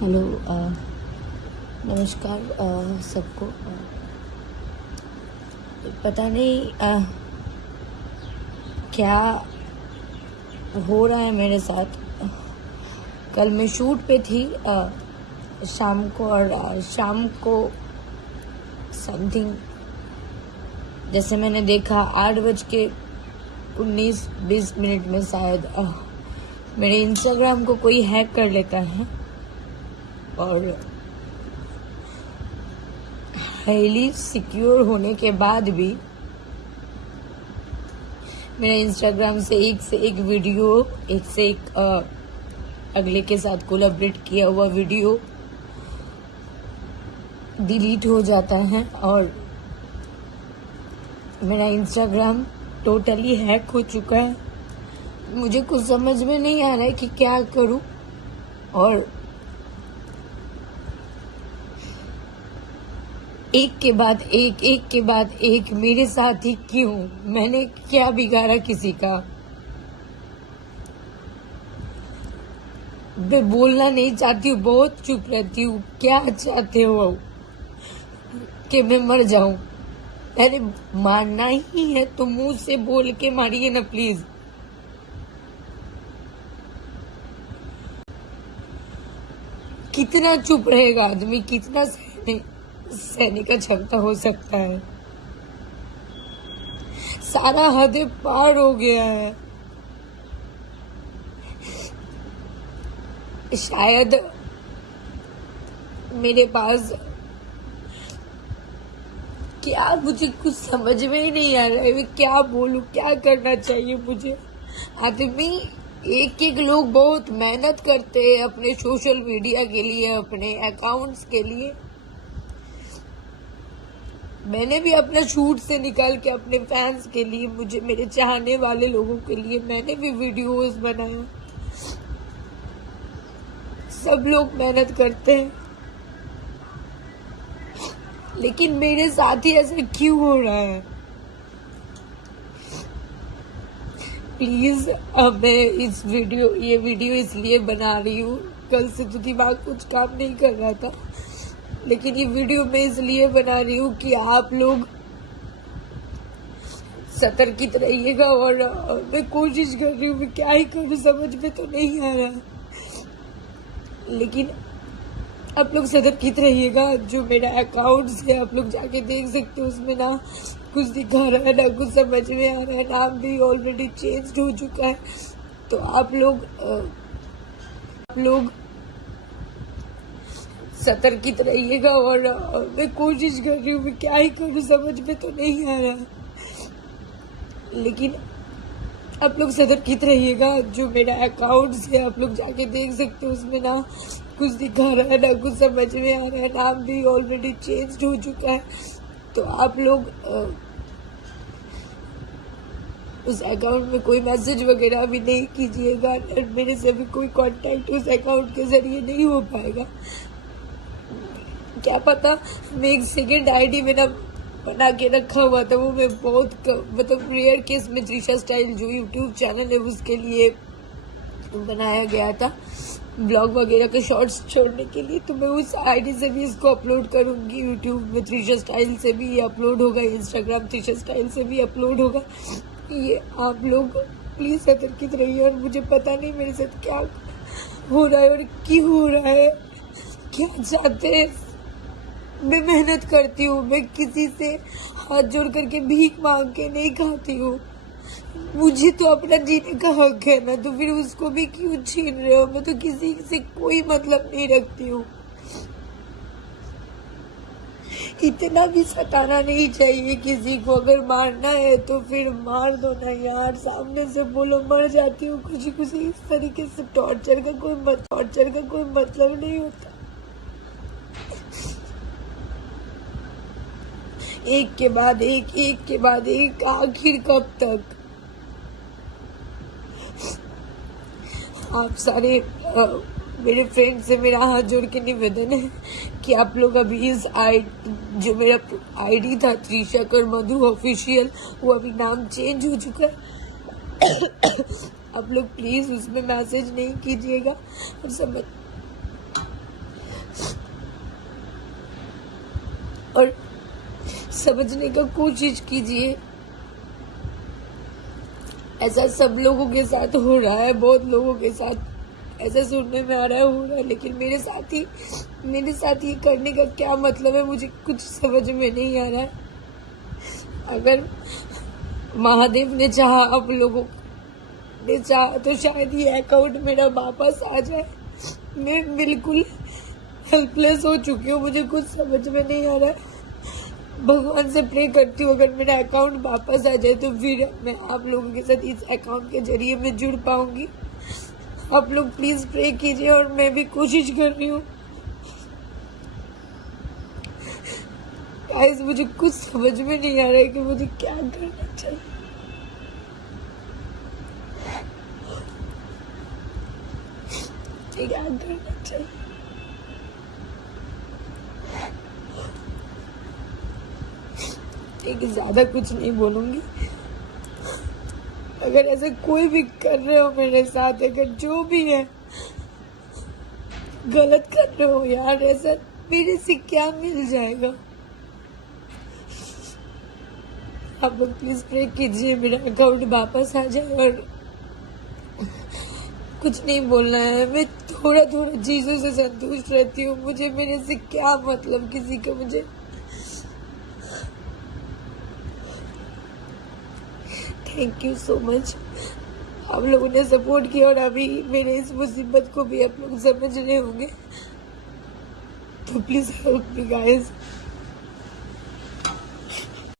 Hello. नमस्कार सबको। पता नहीं क्या हो रहा है मेरे साथ। कल मैं शूट पे थी शाम को, और शाम को समथिंग जैसे मैंने देखा 8:19-20 में शायद मेरे इंस्टाग्राम को कोई हैक कर लेता है और हाईली सिक्योर होने के बाद भी मेरा इंस्टाग्राम से एक वीडियो, एक से एक अगले के साथ कोलैबोरेट किया हुआ वीडियो डिलीट हो जाता है और मेरा इंस्टाग्राम टोटली हैक हो चुका है। मुझे कुछ समझ में नहीं आ रहा है कि क्या करूं, और एक के बाद एक मेरे साथ ही क्यों? मैंने क्या बिगाड़ा किसी का? मैं बोलना नहीं चाहती हूँ, बहुत चुप रहती हूँ। क्या चाहते हो कि मैं मर जाऊं? अरे मारना ही है तो मुंह से बोल के मारिए ना प्लीज। कितना चुप रहेगा आदमी? कितना सहने का क्षमता हो सकता है? सारा हद पार हो गया है। शायद मेरे पास क्या, मुझे कुछ समझ में ही नहीं आ रहा है। मैं क्या बोलूं, क्या करना चाहिए मुझे? आदमी एक लोग बहुत मेहनत करते हैं अपने सोशल मीडिया के लिए, अपने अकाउंट्स के लिए। मैंने भी अपना शूट से निकाल के अपने फैंस के लिए, मुझे मेरे चाहने वाले लोगों के लिए मैंने भी वीडियोस बनाया। सब लोग मेहनत करते हैं, लेकिन मेरे साथ ही ऐसा क्यों हो रहा है? प्लीज मैं ये वीडियो इसलिए बना रही हूँ। कल से तो दिमाग कुछ काम नहीं कर रहा था, लेकिन ये वीडियो मैं इसलिए बना रही हूँ कि आप लोग सतर्कित रहिएगा। और मैं कोशिश कर रही हूँ, मैं क्या ही करूँ, समझ में तो नहीं आ रहा, लेकिन आप लोग सतर्कित रहिएगा। जो मेरा अकाउंट है आप लोग जाके देख सकते हो, उसमें ना कुछ दिखा रहा है, ना कुछ समझ में आ रहा है। नाम भी ऑलरेडी चेंज हो चुका है। तो आप लोग सतर्कित रहिएगा। और मैं कोशिश कर रही हूँ, मैं क्या ही करूँ, समझ में तो नहीं आ रहा, लेकिन आप लोग सतर्कित रहिएगा। जो मेरा अकाउंट है आप लोग जाके देख सकते हो, उसमें ना कुछ दिखा रहा है, ना कुछ समझ में आ रहा है। नाम भी ऑलरेडी चेंज हो चुका है। तो आप लोग उस अकाउंट में कोई मैसेज वगैरह भी नहीं कीजिएगा। मेरे से भी कोई कांटेक्ट उस अकाउंट के जरिए नहीं हो पाएगा। क्या पता, मैं एक सेकेंड आईडी मेरा बना के रखा हुआ था, वो मैं बहुत मतलब रेयर केस में त्रिशा स्टाइल जो यूट्यूब चैनल है उसके लिए बनाया गया था, ब्लॉग वगैरह के शॉर्ट्स छोड़ने के लिए। तो मैं उस आईडी से भी इसको अपलोड करूंगी। यूट्यूब में त्रिशा स्टाइल से भी ये अपलोड होगा, इंस्टाग्राम त्रिशा स्टाइल से भी अपलोड होगा। ये आप लोग प्लीज सतर्कित रहिए। और मुझे पता नहीं मेरे साथ क्या हो रहा है और क्यों हो रहा है, क्या चाहते हैं। मैं मेहनत करती हूँ, मैं किसी से हाथ जोड़ करके भीख मांग के नहीं खाती हूँ। मुझे तो अपना जीने का हक है ना, तो फिर उसको भी क्यों छीन रहे हो? मैं तो किसी से कोई मतलब नहीं रखती हूँ। इतना भी सताना नहीं चाहिए किसी को। अगर मारना है तो फिर मार दो ना यार, सामने से बोलो मर जाती हूँ खुशी खुशी। इस तरीके से टॉर्चर का कोई मतलब नहीं होता। एक के बाद एक आखिर कब तक? आप सारे मेरे फ्रेंड से मेरा हाथ जोड़ के निवेदन है कि आप लोग अभी इस जो मेरा आईडी था त्रिशा कर मधु ऑफिशियल, वो अभी नाम चेंज हो चुका है। आप लोग प्लीज उसमें मैसेज नहीं कीजिएगा। और और समझने का कोशिश कीजिए। ऐसा सब लोगों के साथ हो रहा है, बहुत लोगों के साथ ऐसा सुनने में आ रहा है, हो रहा है, लेकिन मेरे साथ ये करने का क्या मतलब है, मुझे कुछ समझ में नहीं आ रहा है। अगर महादेव ने चाहा, आप लोगों ने चाहा, तो शायद ये अकाउंट मेरा वापस आ जाए। मैं बिल्कुल हेल्पलेस हो चुकी हूँ, मुझे कुछ समझ में नहीं आ रहा है। भगवान से प्रे करती हूँ अगर मेरा अकाउंट वापस आ जाए तो फिर मैं आप लोगों के साथ इस अकाउंट के जरिए मैं जुड़ पाऊंगी। आप लोग प्लीज प्रे कीजिए और मैं भी कोशिश कर रही हूँ। गाइस, मुझे कुछ समझ में नहीं आ रहा है कि मुझे क्या करना चाहिए। क्या करना चाहिए। ठीक है, ज्यादा कुछ नहीं बोलूंगी। अगर ऐसे कोई भी कर रहे हो मेरे साथ, अगर जो भी है गलत कर रहे हो यार, ऐसा मेरे से क्या मिल जाएगा। आप लोग प्लीज प्रे कीजिए मेरा अकाउंट वापस आ जाए। और कुछ नहीं बोलना है, मैं थोड़ा थोड़ा चीजों से संतुष्ट रहती हूँ। मुझे मेरे से क्या मतलब किसी का। मुझे थैंक यू सो मच, आप लोगों ने सपोर्ट किया और अभी मेरे इस मुसीबत को भी आप लोग समझ रहे होंगे। तो प्लीज हेल्प मी गाइस।